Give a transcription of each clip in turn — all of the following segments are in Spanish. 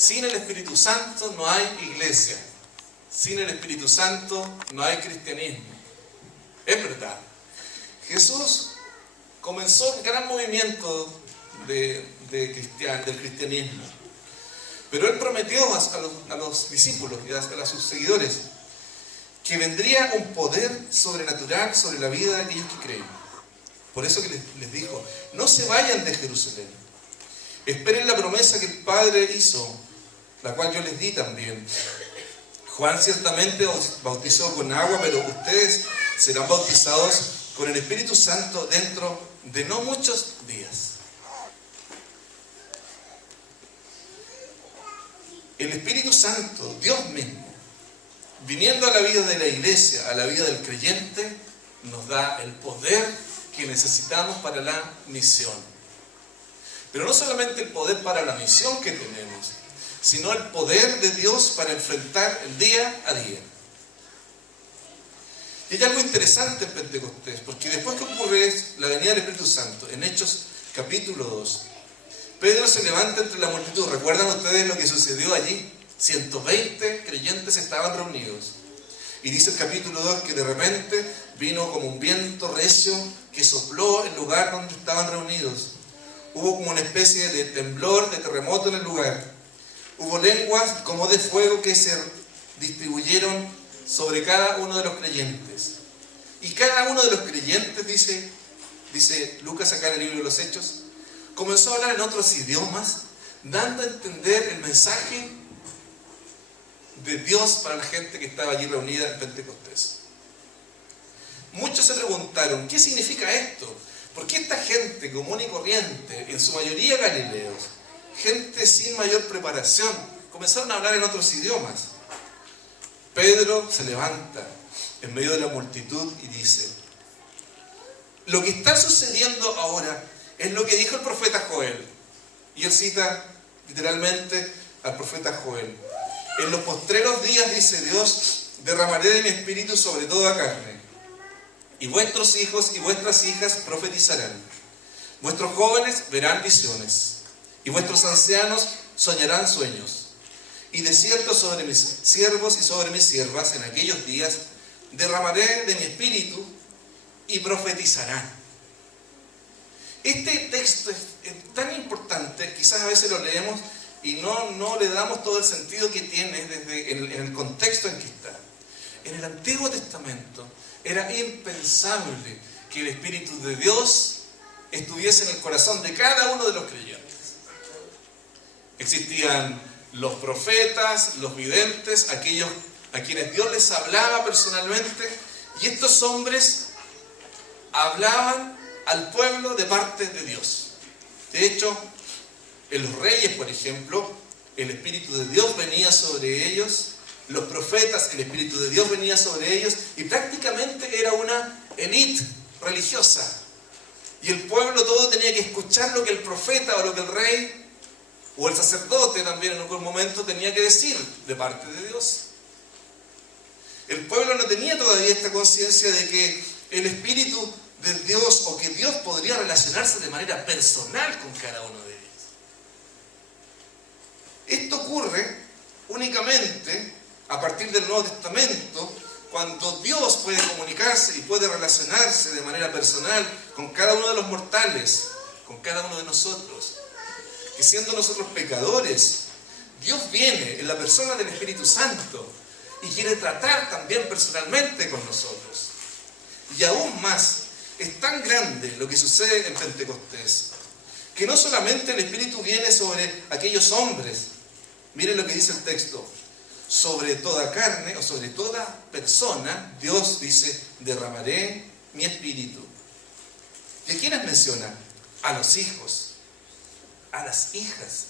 sin el Espíritu Santo no hay iglesia. Sin el Espíritu Santo no hay cristianismo. Es verdad. Jesús comenzó un gran movimiento del cristianismo. Pero Él prometió a los discípulos y a sus seguidores que vendría un poder sobrenatural sobre la vida de aquellos que creen. Por eso que les dijo, no se vayan de Jerusalén. Esperen la promesa que el Padre hizo, la cual yo les di también. Juan ciertamente bautizó con agua, pero ustedes serán bautizados con el Espíritu Santo dentro de no muchos días. El Espíritu Santo, Dios mismo, viniendo a la vida de la iglesia, a la vida del creyente, nos da el poder que necesitamos para la misión. Pero no solamente el poder para la misión que tenemos, sino el poder de Dios para enfrentar el día a día. Y hay algo interesante en Pentecostés, porque después que ocurre la venida del Espíritu Santo, en Hechos capítulo 2, Pedro se levanta entre la multitud. ¿Recuerdan ustedes lo que sucedió allí? 120 creyentes estaban reunidos. Y dice el capítulo 2 que de repente vino como un viento recio que sopló el lugar donde estaban reunidos. Hubo como una especie de temblor, de terremoto en el lugar. Hubo lenguas como de fuego que se distribuyeron sobre cada uno de los creyentes. Y cada uno de los creyentes, dice Lucas acá en el libro de los Hechos, comenzó a hablar en otros idiomas, dando a entender el mensaje de Dios para la gente que estaba allí reunida en Pentecostés. Muchos se preguntaron, ¿qué significa esto? ¿Por qué esta gente común y corriente, en su mayoría galileos, gente sin mayor preparación, comenzaron a hablar en otros idiomas? Pedro se levanta en medio de la multitud y dice, lo que está sucediendo ahora es lo que dijo el profeta Joel. Y él cita literalmente al profeta Joel. En los postreros días, dice Dios, derramaré de mi espíritu sobre toda carne. Y vuestros hijos y vuestras hijas profetizarán. Vuestros jóvenes verán visiones. Y vuestros ancianos soñarán sueños. Y de cierto sobre mis siervos y sobre mis siervas en aquellos días derramaré de mi espíritu y profetizarán. Este texto es tan importante, quizás a veces lo leemos y no le damos todo el sentido que tiene en el contexto en que está. En el Antiguo Testamento era impensable que el Espíritu de Dios estuviese en el corazón de cada uno de los creyentes. Existían los profetas, los videntes, aquellos a quienes Dios les hablaba personalmente, y estos hombres hablaban al pueblo de parte de Dios. De hecho, en los reyes, por ejemplo, el Espíritu de Dios venía sobre ellos, los profetas, el Espíritu de Dios venía sobre ellos, y prácticamente era una élite religiosa. Y el pueblo todo tenía que escuchar lo que el profeta o lo que el rey o el sacerdote también en algún momento tenía que decir de parte de Dios. El pueblo no tenía todavía esta conciencia de que el Espíritu de Dios o que Dios podría relacionarse de manera personal con cada uno de ellos. Esto ocurre únicamente a partir del Nuevo Testamento, cuando Dios puede comunicarse y puede relacionarse de manera personal con cada uno de los mortales, con cada uno de nosotros. Que siendo nosotros pecadores, Dios viene en la persona del Espíritu Santo y quiere tratar también personalmente con nosotros. Y aún más, es tan grande lo que sucede en Pentecostés, que no solamente el Espíritu viene sobre aquellos hombres, miren lo que dice el texto, sobre toda carne o sobre toda persona, Dios dice, derramaré mi Espíritu. ¿Y a quiénes menciona? A los hijos, a las hijas.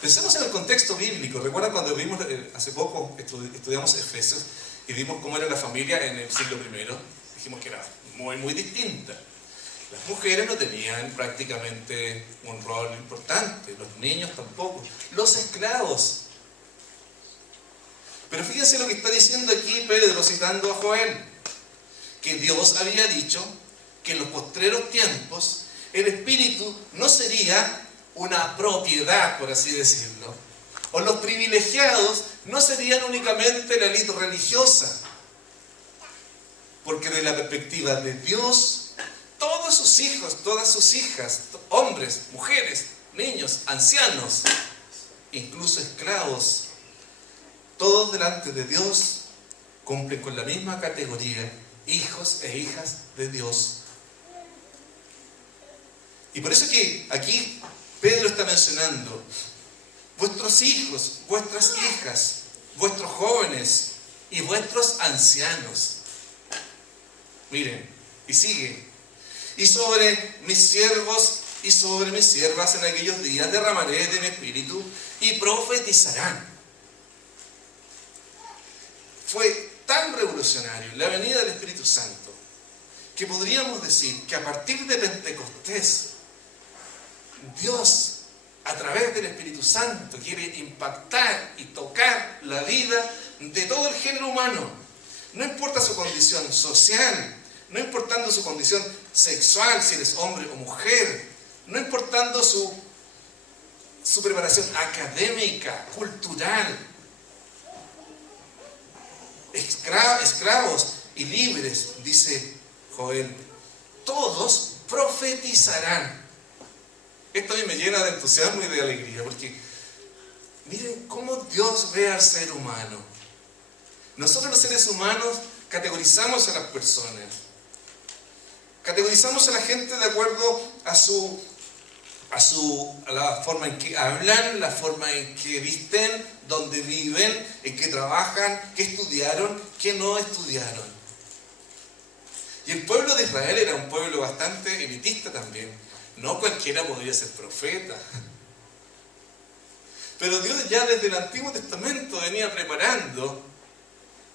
Pensemos en el contexto bíblico. ¿Recuerdan cuando vimos, hace poco estudiamos Efesios y vimos cómo era la familia en el siglo I? Dijimos que era muy, muy distinta. Las mujeres no tenían prácticamente un rol importante, los niños tampoco, los esclavos. Pero fíjense lo que está diciendo aquí Pedro citando a Joel, que Dios había dicho que en los postreros tiempos el Espíritu no sería una propiedad, por así decirlo. O los privilegiados no serían únicamente la élite religiosa, porque de la perspectiva de Dios, todos sus hijos, todas sus hijas, hombres, mujeres, niños, ancianos, incluso esclavos, todos delante de Dios cumplen con la misma categoría, hijos e hijas de Dios. Y por eso que aquí Pedro está mencionando, vuestros hijos, vuestras hijas, vuestros jóvenes y vuestros ancianos. Miren, y sigue. Y sobre mis siervos y sobre mis siervas en aquellos días derramaré de mi espíritu y profetizarán. Fue tan revolucionario la venida del Espíritu Santo que podríamos decir que a partir de Pentecostés, Dios, a través del Espíritu Santo, quiere impactar y tocar la vida de todo el género humano. No importa su condición social, no importando su condición sexual, si eres hombre o mujer, no importando su preparación académica, cultural, esclavos y libres, dice Joel, todos profetizarán. Esto a mí me llena de entusiasmo y de alegría, porque miren cómo Dios ve al ser humano. Nosotros los seres humanos categorizamos a las personas, categorizamos a la gente de acuerdo a la forma en que hablan, la forma en que visten, dónde viven, en qué trabajan, qué estudiaron, qué no estudiaron. Y el pueblo de Israel era un pueblo bastante elitista también. No cualquiera podría ser profeta. Pero Dios ya desde el Antiguo Testamento venía preparando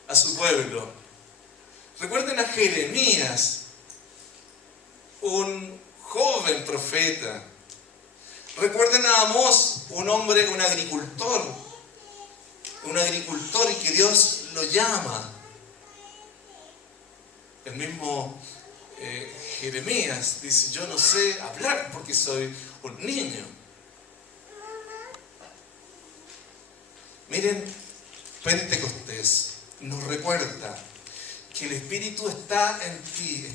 a su pueblo. Recuerden a Jeremías, un joven profeta. Recuerden a Amós, un hombre, un agricultor y que Dios lo llama. El mismo Jeremías dice, yo no sé hablar porque soy un niño. Miren, Pentecostés nos recuerda que el Espíritu está en ti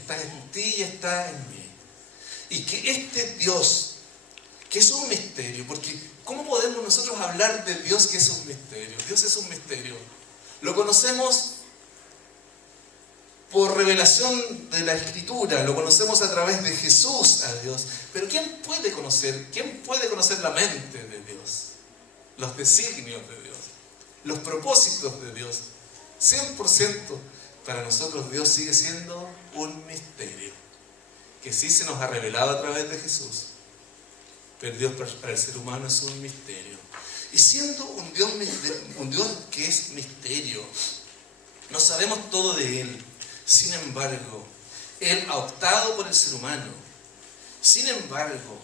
y está en mí. Y que este Dios, que es un misterio, porque ¿cómo podemos nosotros hablar de Dios que es un misterio? Dios es un misterio. Lo conocemos por revelación de la Escritura, lo conocemos a través de Jesús a Dios. Pero ¿quién puede conocer la mente de Dios? Los designios de Dios, los propósitos de Dios. 100% para nosotros Dios sigue siendo un misterio, que sí se nos ha revelado a través de Jesús. Pero Dios para el ser humano es un misterio. Y siendo un Dios que es misterio, no sabemos todo de Él. Sin embargo, Él ha optado por el ser humano. Sin embargo,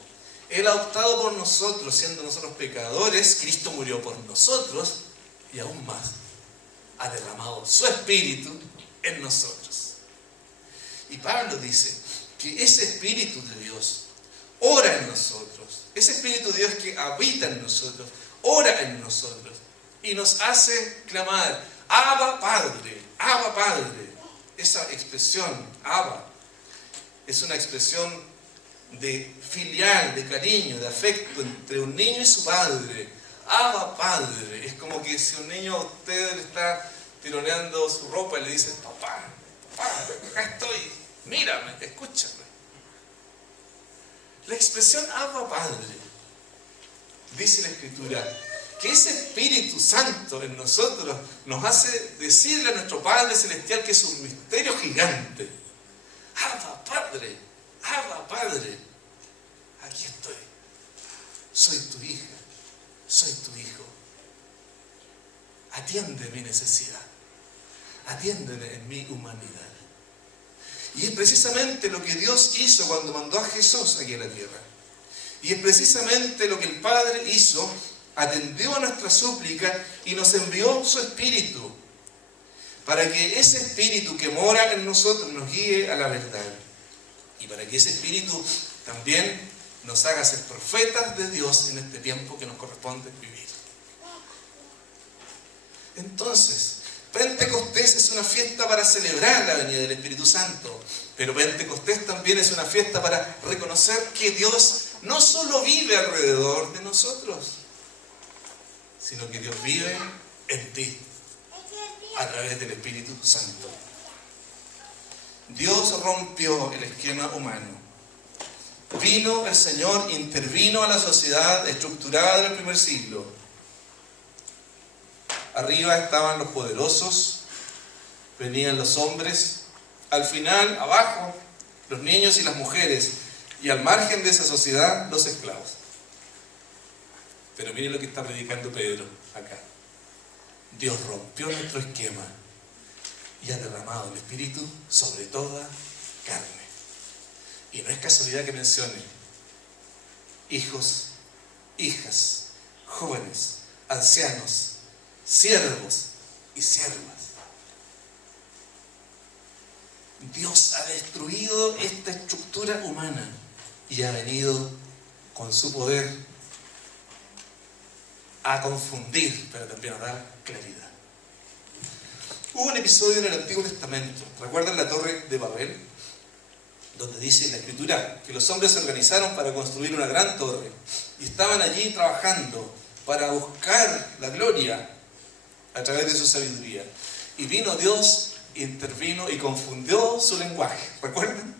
Él ha optado por nosotros, siendo nosotros pecadores. Cristo murió por nosotros y aún más, ha derramado su Espíritu en nosotros. Y Pablo dice que ese Espíritu de Dios ora en nosotros. Ese Espíritu de Dios que habita en nosotros, ora en nosotros y nos hace clamar, Abba Padre, Abba Padre. Esa expresión, Abba, es una expresión de filial, de cariño, de afecto entre un niño y su padre. Abba Padre, es como que si un niño a usted le está tironeando su ropa y le dice, papá, acá estoy, mírame, escúchame. La expresión Abba Padre, dice la Escritura, que ese Espíritu Santo en nosotros nos hace decirle a nuestro Padre Celestial que es un misterio gigante. Abba Padre, Abba Padre, aquí estoy. Soy tu hija, soy tu hijo. Atiende mi necesidad, atiéndeme en mi humanidad. Y es precisamente lo que Dios hizo cuando mandó a Jesús aquí a la tierra. Y es precisamente lo que el Padre hizo. Atendió a nuestra súplica y nos envió su Espíritu, para que ese Espíritu que mora en nosotros nos guíe a la verdad. Y para que ese Espíritu también nos haga ser profetas de Dios en este tiempo que nos corresponde vivir. Entonces, Pentecostés es una fiesta para celebrar la venida del Espíritu Santo, pero Pentecostés también es una fiesta para reconocer que Dios no solo vive alrededor de nosotros, sino que Dios vive en ti, a través del Espíritu Santo. Dios rompió el esquema humano. Vino el Señor, intervino a la sociedad estructurada del primer siglo. Arriba estaban los poderosos, venían los hombres, al final, abajo, los niños y las mujeres, y al margen de esa sociedad, los esclavos. Pero miren lo que está predicando Pedro acá. Dios rompió nuestro esquema y ha derramado el Espíritu sobre toda carne. Y no es casualidad que mencione hijos, hijas, jóvenes, ancianos, siervos y siervas. Dios ha destruido esta estructura humana y ha venido con su poder a confundir, pero también a dar claridad. Hubo un episodio en el Antiguo Testamento, ¿recuerdan la Torre de Babel? Donde dice en la Escritura que los hombres se organizaron para construir una gran torre y estaban allí trabajando para buscar la gloria a través de su sabiduría. Y vino Dios, intervino y confundió su lenguaje, ¿recuerdan?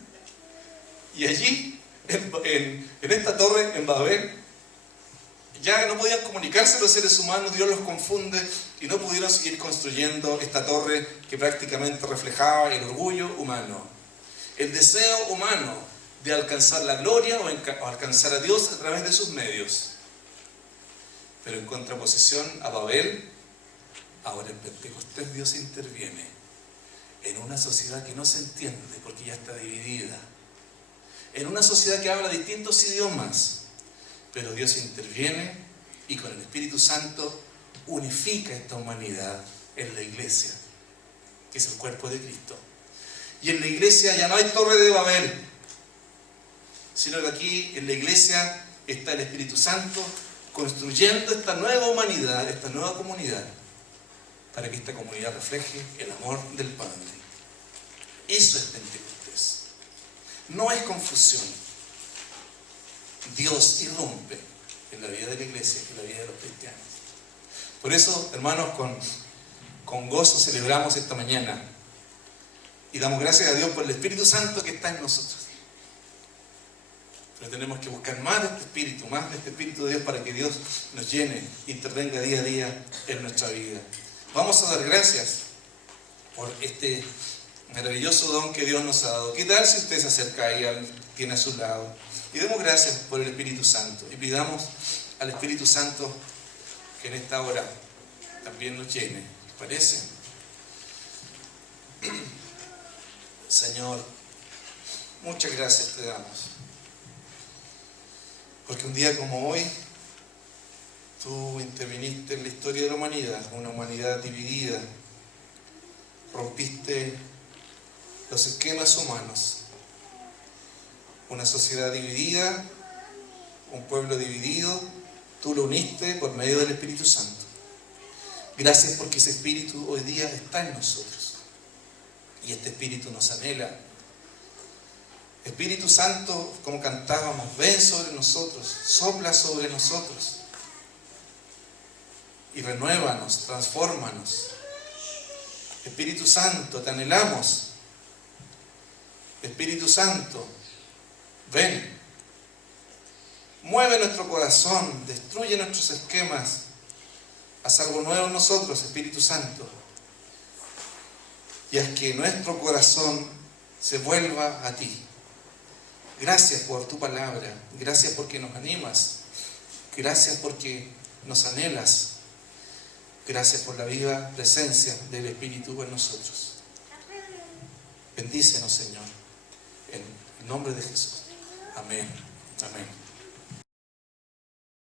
Y allí, en esta torre, en Babel, ya no podían comunicarse los seres humanos, Dios los confunde y no pudieron seguir construyendo esta torre que prácticamente reflejaba el orgullo humano, el deseo humano de alcanzar la gloria o alcanzar a Dios a través de sus medios. Pero en contraposición a Babel, ahora en Pentecostés Dios interviene en una sociedad que no se entiende porque ya está dividida, en una sociedad que habla distintos idiomas, pero Dios interviene y con el Espíritu Santo unifica esta humanidad en la iglesia, que es el cuerpo de Cristo. Y en la iglesia ya no hay torre de Babel, sino que aquí en la iglesia está el Espíritu Santo construyendo esta nueva humanidad, esta nueva comunidad, para que esta comunidad refleje el amor del Padre. Eso es Pentecostés. No es confusión. Dios irrumpe en la vida de la iglesia, en la vida de los cristianos. Por eso, hermanos, con gozo celebramos esta mañana y damos gracias a Dios por el Espíritu Santo que está en nosotros. Pero tenemos que buscar más de este Espíritu de Dios para que Dios nos llene, intervenga día a día en nuestra vida. Vamos a dar gracias por este maravilloso don que Dios nos ha dado. ¿Qué tal si usted se acerca ahí, tiene a su lado? Y demos gracias por el Espíritu Santo. Y pidamos al Espíritu Santo que en esta hora también nos llene. ¿Les parece? Señor, muchas gracias te damos. Porque un día como hoy, tú interviniste en la historia de la humanidad, una humanidad dividida. Rompiste los esquemas humanos. Una sociedad dividida, un pueblo dividido, tú lo uniste por medio del Espíritu Santo. Gracias porque ese Espíritu hoy día está en nosotros. Y este Espíritu nos anhela. Espíritu Santo, como cantábamos, ven sobre nosotros, sopla sobre nosotros. Y renuévanos, transfórmanos. Espíritu Santo, te anhelamos. Espíritu Santo, ven, mueve nuestro corazón, destruye nuestros esquemas, haz algo nuevo en nosotros, Espíritu Santo, y haz que nuestro corazón se vuelva a ti. Gracias por tu palabra, gracias porque nos animas, gracias porque nos anhelas, gracias por la viva presencia del Espíritu en nosotros. Bendícenos, Señor, en el nombre de Jesús. Amén. Amén.